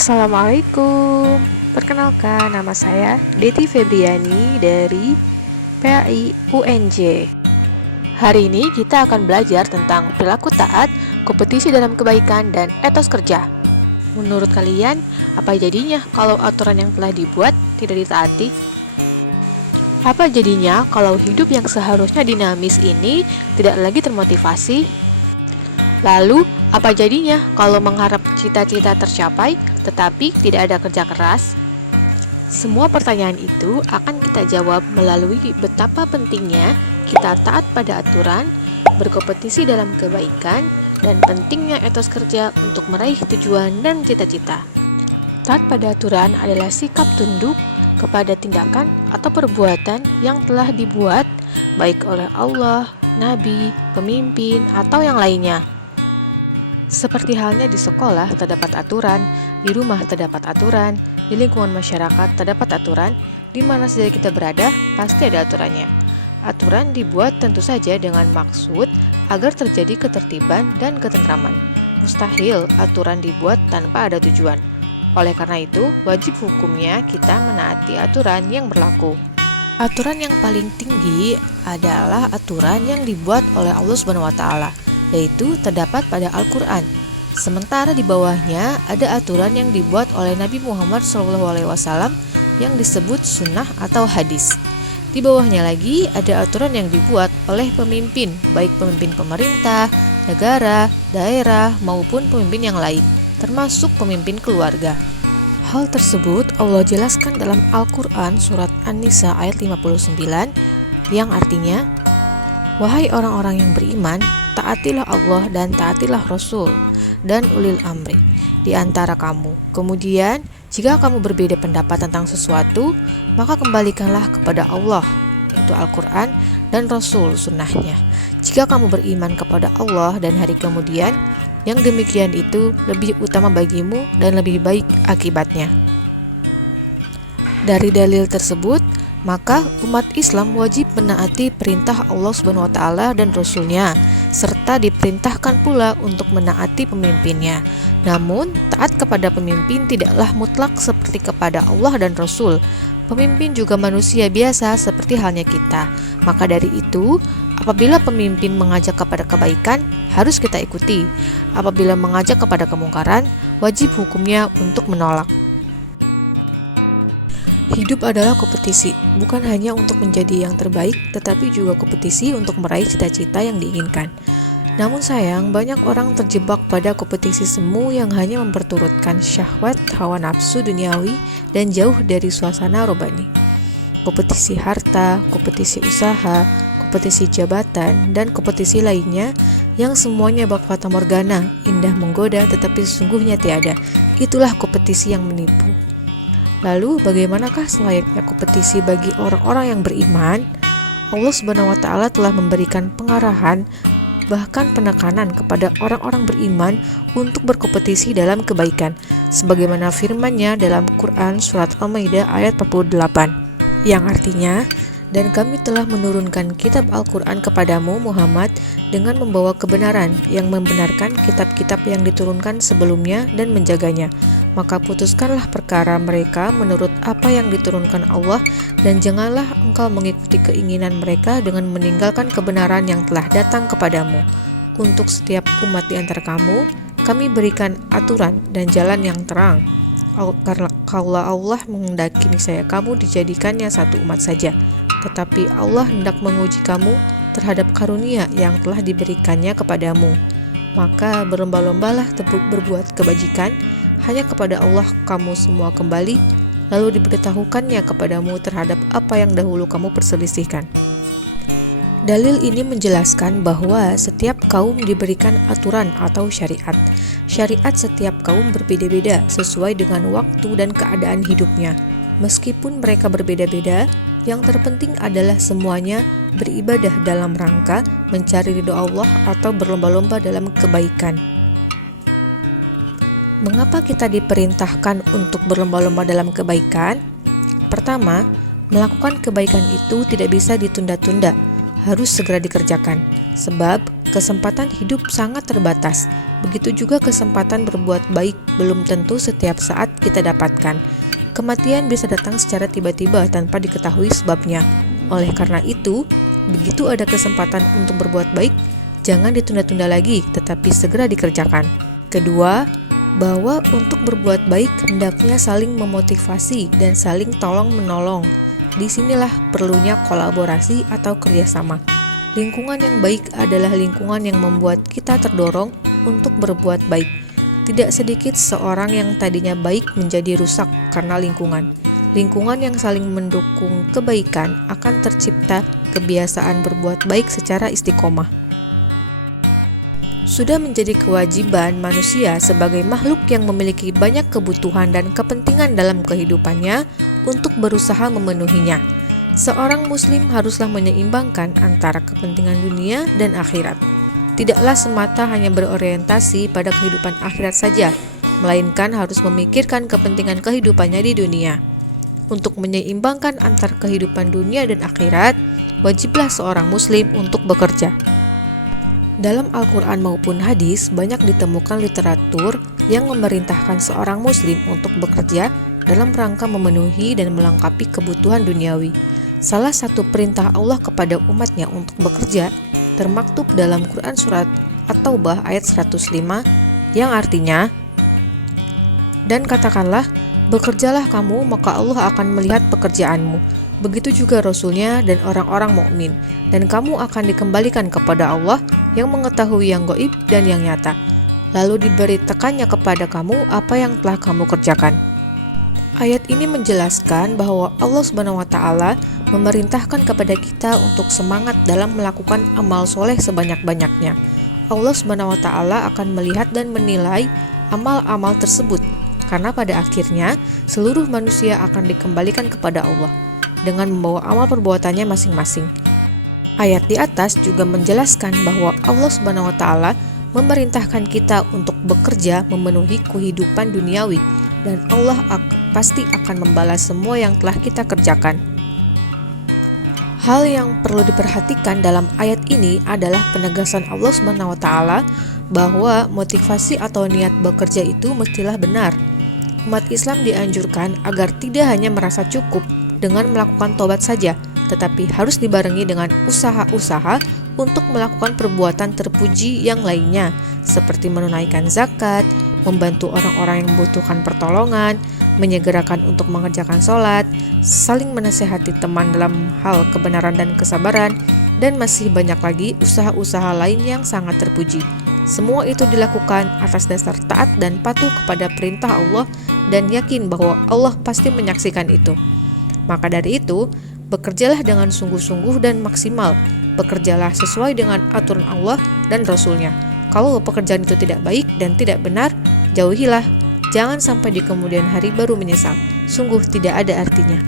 Assalamualaikum. Perkenalkan, nama saya Deti Febriani dari PAI UNJ. Hari ini kita akan belajar tentang perilaku taat, kompetisi dalam kebaikan, dan etos kerja. Menurut kalian, apa jadinya kalau aturan yang telah dibuat tidak ditaati? Apa jadinya kalau hidup yang seharusnya dinamis ini tidak lagi termotivasi? Lalu, apa jadinya kalau mengharap cita-cita tercapai tetapi tidak ada kerja keras? Semua pertanyaan itu akan kita jawab melalui betapa pentingnya kita taat pada aturan, berkompetisi dalam kebaikan, dan pentingnya etos kerja untuk meraih tujuan dan cita-cita. Taat pada aturan adalah sikap tunduk kepada tindakan atau perbuatan yang telah dibuat baik oleh Allah, Nabi, pemimpin, atau yang lainnya. Seperti halnya di sekolah terdapat aturan, di rumah terdapat aturan, di lingkungan masyarakat terdapat aturan, di mana saja kita berada pasti ada aturannya. Aturan dibuat tentu saja dengan maksud agar terjadi ketertiban dan ketentraman. Mustahil aturan dibuat tanpa ada tujuan. Oleh karena itu, wajib hukumnya kita menaati aturan yang berlaku. Aturan yang paling tinggi adalah aturan yang dibuat oleh Allah SWT, yaitu terdapat pada Al-Quran. Sementara di bawahnya ada aturan yang dibuat oleh Nabi Muhammad SAW yang disebut sunnah atau hadis. Di bawahnya lagi ada aturan yang dibuat oleh pemimpin, baik pemimpin pemerintah, negara, daerah, maupun pemimpin yang lain, termasuk pemimpin keluarga. Hal tersebut Allah jelaskan dalam Al-Quran surat An-Nisa ayat 59 yang artinya, "Wahai orang-orang yang beriman, taatilah Allah dan taatilah Rasul dan ulil amri di antara kamu. Kemudian, jika kamu berbeda pendapat tentang sesuatu, maka kembalikanlah kepada Allah," yaitu Al-Quran, "dan Rasul sunnahnya. Jika kamu beriman kepada Allah dan hari kemudian, yang demikian itu lebih utama bagimu dan lebih baik akibatnya." Dari dalil tersebut, maka umat Islam wajib menaati perintah Allah SWT dan Rasul-Nya, serta diperintahkan pula untuk menaati pemimpinnya. Namun, taat kepada pemimpin tidaklah mutlak seperti kepada Allah dan Rasul. Pemimpin juga manusia biasa seperti halnya kita. Maka dari itu, apabila pemimpin mengajak kepada kebaikan, harus kita ikuti. Apabila mengajak kepada kemungkaran, wajib hukumnya untuk menolak. Hidup adalah kompetisi, bukan hanya untuk menjadi yang terbaik, tetapi juga kompetisi untuk meraih cita-cita yang diinginkan. Namun sayang, banyak orang terjebak pada kompetisi semu yang hanya memperturutkan syahwat, hawa nafsu duniawi, dan jauh dari suasana rohani. Kompetisi harta, kompetisi usaha, kompetisi jabatan, dan kompetisi lainnya yang semuanya bak fata morgana, indah menggoda tetapi sesungguhnya tiada. Itulah kompetisi yang menipu. Lalu bagaimanakah selayaknya kompetisi bagi orang-orang yang beriman? Allah SWT telah memberikan pengarahan bahkan penekanan kepada orang-orang beriman untuk berkompetisi dalam kebaikan, sebagaimana firman-Nya dalam Quran surat Al-Maidah ayat 48, yang artinya, "Dan kami telah menurunkan kitab Al-Quran kepadamu Muhammad dengan membawa kebenaran yang membenarkan kitab-kitab yang diturunkan sebelumnya dan menjaganya. Maka putuskanlah perkara mereka menurut apa yang diturunkan Allah, dan janganlah engkau mengikuti keinginan mereka dengan meninggalkan kebenaran yang telah datang kepadamu. Untuk setiap umat di antara kamu, kami berikan aturan dan jalan yang terang. Kalau Allah menghendaki niscaya kamu dijadikannya satu umat saja. Tetapi Allah hendak menguji kamu terhadap karunia yang telah diberikannya kepadamu. Maka berlomba-lombalah berbuat kebajikan, hanya kepada Allah kamu semua kembali, lalu diberitahukannya kepadamu terhadap apa yang dahulu kamu perselisihkan." Dalil ini menjelaskan bahwa setiap kaum diberikan aturan atau syariat. Syariat setiap kaum berbeda-beda sesuai dengan waktu dan keadaan hidupnya. Meskipun mereka berbeda-beda, yang terpenting adalah semuanya beribadah dalam rangka mencari ridho Allah atau berlomba-lomba dalam kebaikan. Mengapa kita diperintahkan untuk berlomba-lomba dalam kebaikan? Pertama, melakukan kebaikan itu tidak bisa ditunda-tunda, harus segera dikerjakan. Sebab kesempatan hidup sangat terbatas. Begitu juga kesempatan berbuat baik belum tentu setiap saat kita dapatkan. Kematian bisa datang secara tiba-tiba tanpa diketahui sebabnya. Oleh karena itu, begitu ada kesempatan untuk berbuat baik, jangan ditunda-tunda lagi, tetapi segera dikerjakan. Kedua, bahwa untuk berbuat baik hendaknya saling memotivasi dan saling tolong-menolong. Disinilah perlunya kolaborasi atau kerjasama. Lingkungan yang baik adalah lingkungan yang membuat kita terdorong untuk berbuat baik. Tidak sedikit seorang yang tadinya baik menjadi rusak karena lingkungan. Lingkungan yang saling mendukung kebaikan akan tercipta kebiasaan berbuat baik secara istiqomah. Sudah menjadi kewajiban manusia sebagai makhluk yang memiliki banyak kebutuhan dan kepentingan dalam kehidupannya untuk berusaha memenuhinya. Seorang muslim haruslah menyeimbangkan antara kepentingan dunia dan akhirat. Tidaklah semata hanya berorientasi pada kehidupan akhirat saja, melainkan harus memikirkan kepentingan kehidupannya di dunia. Untuk menyeimbangkan antara kehidupan dunia dan akhirat, wajiblah seorang muslim untuk bekerja. Dalam Al-Quran maupun hadis, banyak ditemukan literatur yang memerintahkan seorang muslim untuk bekerja dalam rangka memenuhi dan melengkapi kebutuhan duniawi. Salah satu perintah Allah kepada umatnya untuk bekerja termaktub dalam Quran Surat At-Taubah ayat 105 yang artinya, "Dan katakanlah, bekerjalah kamu maka Allah akan melihat pekerjaanmu. Begitu juga Rasulnya dan orang-orang mukmin, dan kamu akan dikembalikan kepada Allah yang mengetahui yang gaib dan yang nyata. Lalu diberitakannya kepada kamu apa yang telah kamu kerjakan." Ayat ini menjelaskan bahwa Allah SWT memerintahkan kepada kita untuk semangat dalam melakukan amal soleh sebanyak-banyaknya. Allah SWT akan melihat dan menilai amal-amal tersebut, karena pada akhirnya seluruh manusia akan dikembalikan kepada Allah dengan membawa amal perbuatannya masing-masing. Ayat di atas juga menjelaskan bahwa Allah SWT memerintahkan kita untuk bekerja memenuhi kehidupan duniawi, dan Allah pasti akan membalas semua yang telah kita kerjakan. Hal yang perlu diperhatikan dalam ayat ini adalah penegasan Allah SWT bahwa motivasi atau niat bekerja itu mestilah benar. Umat Islam dianjurkan agar tidak hanya merasa cukup dengan melakukan tobat saja, tetapi harus dibarengi dengan usaha-usaha untuk melakukan perbuatan terpuji yang lainnya, seperti menunaikan zakat, membantu orang-orang yang membutuhkan pertolongan, menyegerakan untuk mengerjakan sholat, saling menasehati teman dalam hal kebenaran dan kesabaran, dan masih banyak lagi usaha-usaha lain yang sangat terpuji. Semua itu dilakukan atas dasar taat dan patuh kepada perintah Allah dan yakin bahwa Allah pasti menyaksikan itu. Maka dari itu, bekerjalah dengan sungguh-sungguh dan maksimal. Bekerjalah sesuai dengan aturan Allah dan Rasul-Nya. Kalau pekerjaan itu tidak baik dan tidak benar, jauhilah. Jangan sampai di kemudian hari baru menyesal. Sungguh tidak ada artinya.